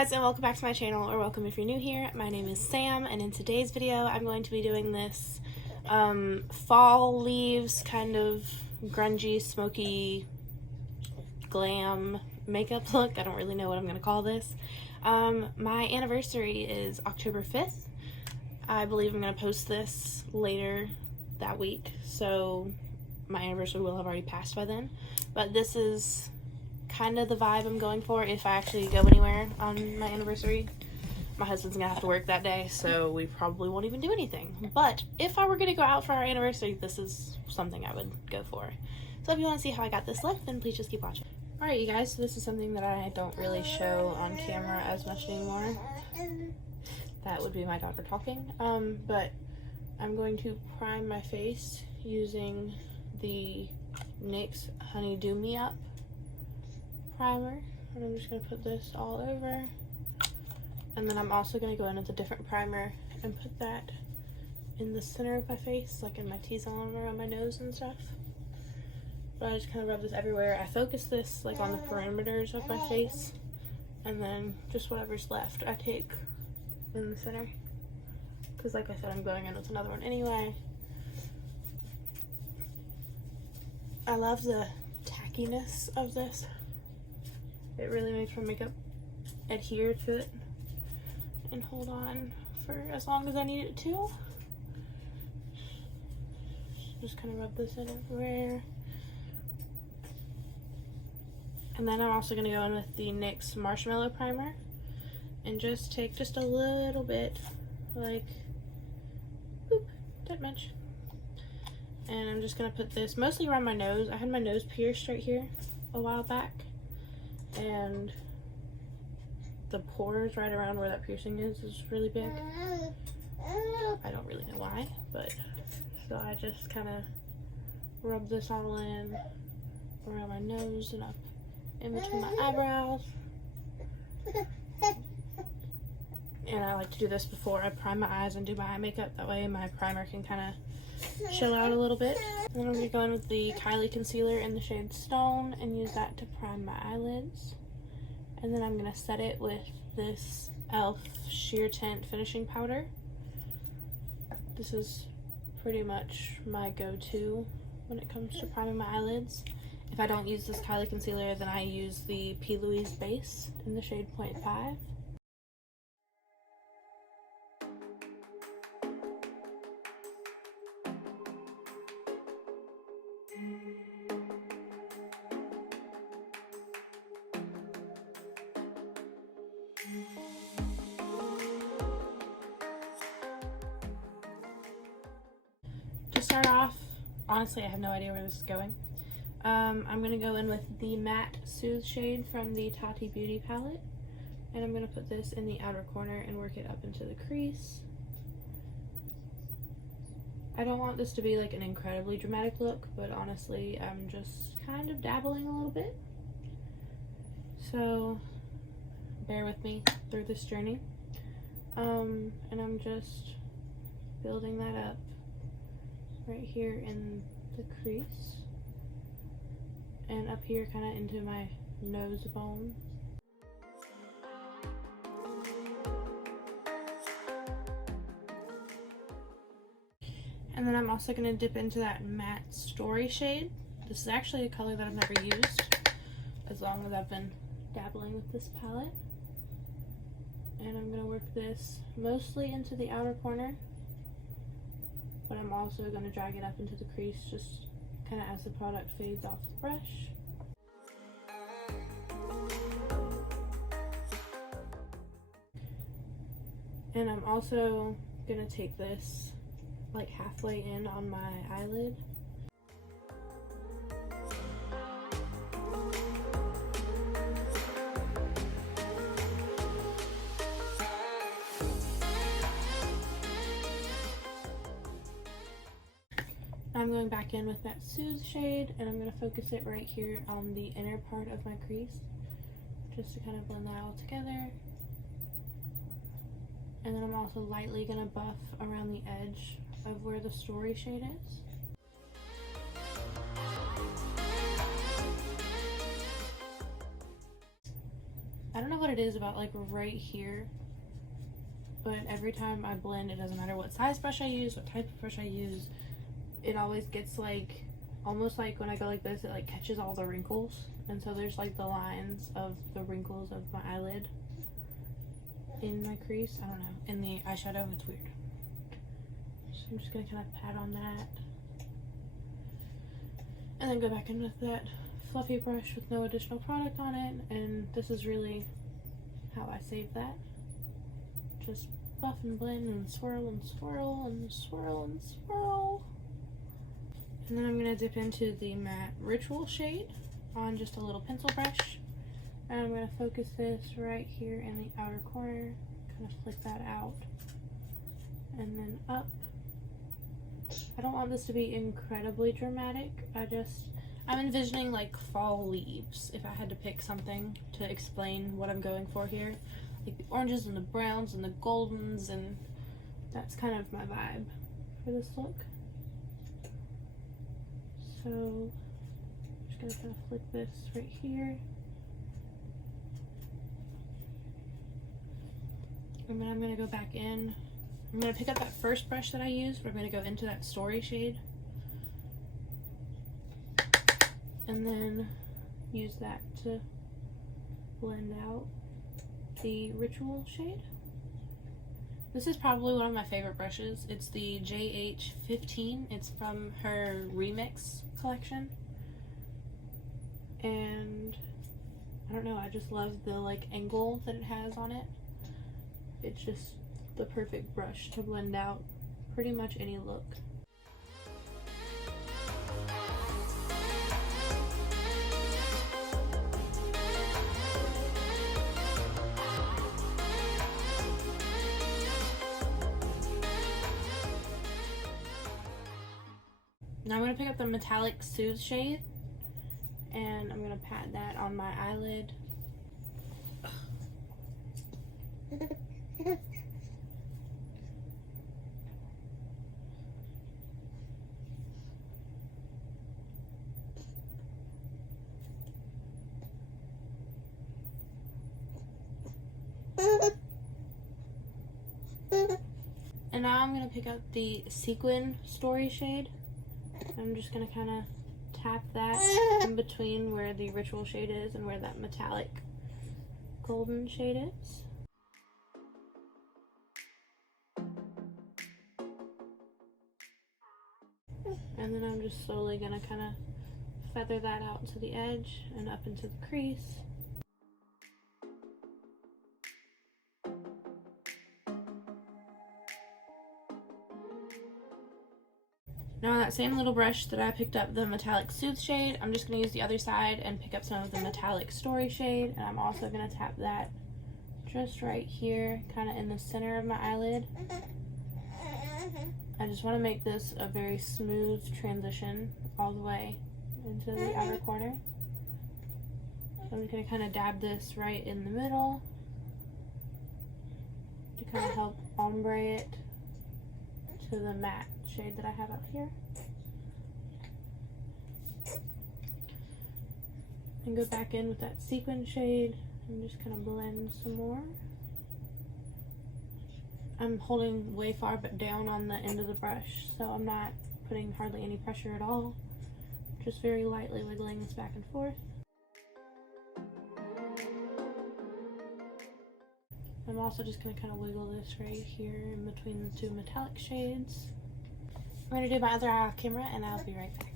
guys, and welcome back to my channel, or welcome if you're new here. My name is Sam, and in today's video I'm going to be doing this fall leaves kind of grungy, smoky, glam makeup look. I don't really know what I'm going to call this. My anniversary is October 5th. I believe I'm going to post this later that week, so my anniversary will have already passed by then. But this is kind of the vibe I'm going for if I actually go anywhere on my anniversary. My husband's gonna have to work that day, so we probably won't even do anything. But if I were gonna go out for our anniversary, this is something I would go for. So if you want to see how I got this look, then please just keep watching. Alright, you guys, so this is something that I don't really show on camera as much anymore. That would be my daughter talking. But I'm going to prime my face using the NYX Honey Do Me Up primer, and I'm just going to put this all over, and then I'm also going to go in with a different primer and put that in the center of my face, like in my T-zone around my nose and stuff. But I just kind of rub this everywhere. I focus this like on the perimeters of my face, and then just whatever's left I take in the center, because like I said, I'm going in with another one anyway. I love the tackiness of this. It really makes my makeup adhere to it and hold on for as long as I need it to. Just kind of rub this in everywhere. And then I'm also going to go in with the NYX Marshmallow Primer and just take just a little bit, like, boop, that much. And I'm just going to put this mostly around my nose. I had my nose pierced right here a while back, and the pores right around where that piercing is really big. I don't really know why, but so I just kind of rub this all in around my nose and up in between my eyebrows. And I like to do this before I prime my eyes and do my eye makeup. That way my primer can kind of chill out a little bit. And then I'm going to go in with the Kylie concealer in the shade Stone and use that to prime my eyelids. And then I'm going to set it with this e.l.f. Sheer Tint finishing powder. This is pretty much my go-to when it comes to priming my eyelids. If I don't use this Kylie concealer, then I use the P. Louise base in the shade 0.5. To start off, honestly I have no idea where this is going. I'm going to go in with the Matte Soothe shade from the Tati Beauty palette, and I'm going to put this in the outer corner and work it up into the crease. I don't want this to be like an incredibly dramatic look, but honestly I'm just kind of dabbling a little bit. So bear with me through this journey. And I'm just building that up right here in the crease and up here kind of into my nose bone. And then I'm also going to dip into that matte Story shade. This is actually a color that I've never used as long as I've been dabbling with this palette. And I'm going to work this mostly into the outer corner, but I'm also going to drag it up into the crease just kind of as the product fades off the brush. And I'm also going to take this like halfway in on my eyelid. I'm going back in with that Soothe shade, and I'm going to focus it right here on the inner part of my crease, just to kind of blend that all together. And then I'm also lightly going to buff around the edge of where the Story shade is. I don't know what it is about like right here, but every time I blend, it doesn't matter what size brush I use, what type of brush I use, it always gets like, almost like when I go like this, it like catches all the wrinkles, and so there's like the lines of the wrinkles of my eyelid in my crease. I don't know, in the eyeshadow, it's weird. So I'm just gonna kind of pat on that, and then go back in with that fluffy brush with no additional product on it, and this is really how I save that. Just buff and blend and swirl and swirl and swirl and swirl. And then I'm going to dip into the matte Ritual shade on just a little pencil brush, and I'm going to focus this right here in the outer corner, kind of flick that out and then up. I don't want this to be incredibly dramatic. I'm envisioning like fall leaves, if I had to pick something to explain what I'm going for here. Like the oranges and the browns and the goldens, and that's kind of my vibe for this look. So I'm just gonna kind of flick this right here. And then I'm gonna go back in. I'm gonna pick up that first brush that I used, but I'm gonna go into that Story shade. And then use that to blend out the Ritual shade. This is probably one of my favorite brushes. It's the JH15. It's from her Remix collection. And I don't know, I just love the like angle that it has on it. It's just the perfect brush to blend out pretty much any look. Now I'm going to pick up the metallic Soothe shade, and I'm going to pat that on my eyelid. And now I'm going to pick up the Sequin Story shade. I'm just going to kind of tap that in between where the Ritual shade is and where that metallic golden shade is. And then I'm just slowly going to kind of feather that out to the edge and up into the crease. Now on that same little brush that I picked up the metallic Soothe shade, I'm just going to use the other side and pick up some of the metallic Story shade, and I'm also going to tap that just right here, kind of in the center of my eyelid. I just want to make this a very smooth transition all the way into the outer corner. So I'm just going to kind of dab this right in the middle to kind of help ombre it to the matte shade that I have up here. And go back in with that Sequin shade and just kind of blend some more. I'm holding way far but down on the end of the brush, so I'm not putting hardly any pressure at all. Just very lightly wiggling this back and forth. I'm also just going to kind of wiggle this right here in between the two metallic shades. I'm going to do my other eye off camera, and I'll be right back.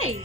Hey!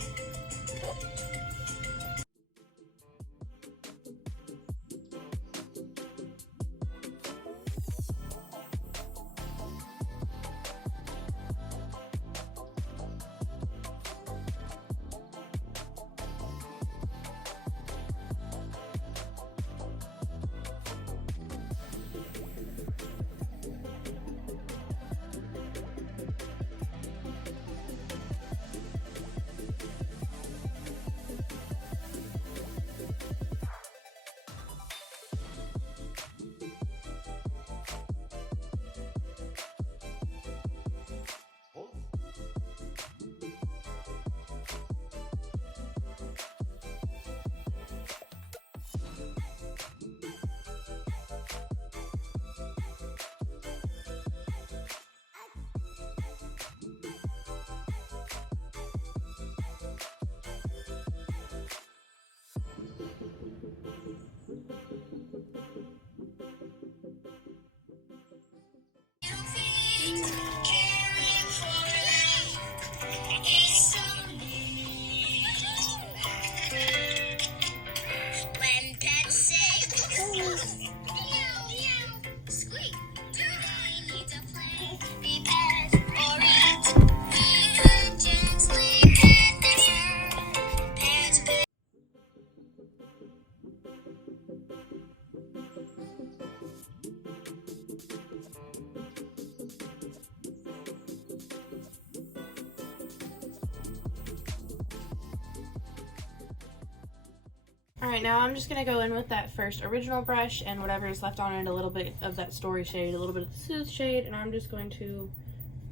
Alright, now I'm just going to go in with that first original brush and whatever is left on it, a little bit of that story shade, a little bit of the soothe shade, and I'm just going to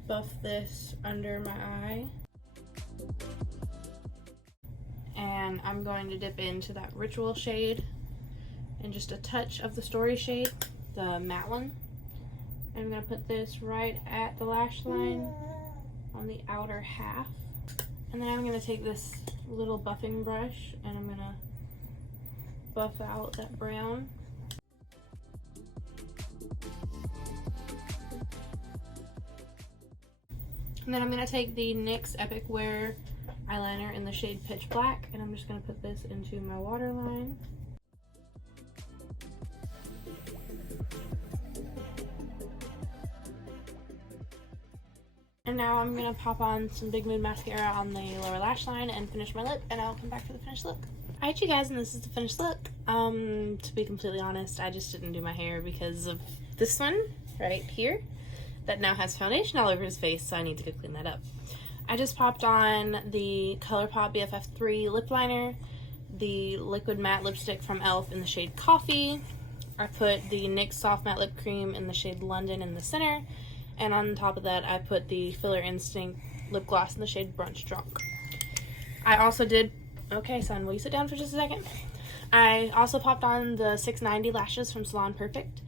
buff this under my eye. And I'm going to dip into that ritual shade and just a touch of the story shade, the matte one. I'm going to put this right at the lash line on the outer half. And then I'm going to take this little buffing brush and I'm going to buff out that brown. And then I'm going to take the NYX Epic Wear eyeliner in the shade Pitch Black, and I'm just going to put this into my waterline. And now I'm going to pop on some Big Mood mascara on the lower lash line and finish my lip, and I'll come back for the finished look. Alright you guys, and this is the finished look. To be completely honest, I just didn't do my hair because of this one right here that now has foundation all over his face, so I need to go clean that up. I just popped on the ColourPop BFF3 lip liner, the liquid matte lipstick from e.l.f. in the shade Coffee. I put the NYX Soft Matte Lip Cream in the shade London in the center, and on top of that I put the Filler Instinct lip gloss in the shade Brunch Drunk. I also did, okay son, will you sit down for just a second? I also popped on the 690 lashes from Salon Perfect.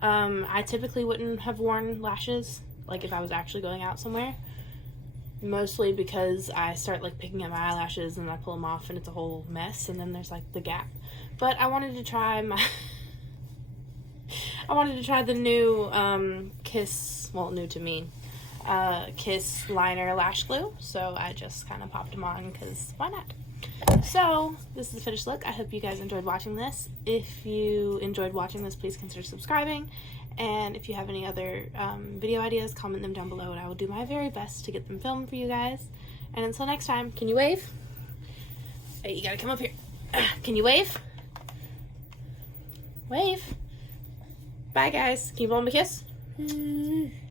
I typically wouldn't have worn lashes, like if I was actually going out somewhere. Mostly because I start like picking at my eyelashes and I pull them off and it's a whole mess, and then there's like the gap. But I wanted to try the new Kiss, well, new to me, Kiss liner lash glue, so I just kind of popped them on because why not? So this is the finished look. I hope you guys enjoyed watching this. If you enjoyed watching this, please consider subscribing, and if you have any other video ideas, comment them down below and I will do my very best to get them filmed for you guys. And until next time, can you wave? Hey, you gotta come up here. Can you wave? Wave. Bye guys. Can you blow me a kiss?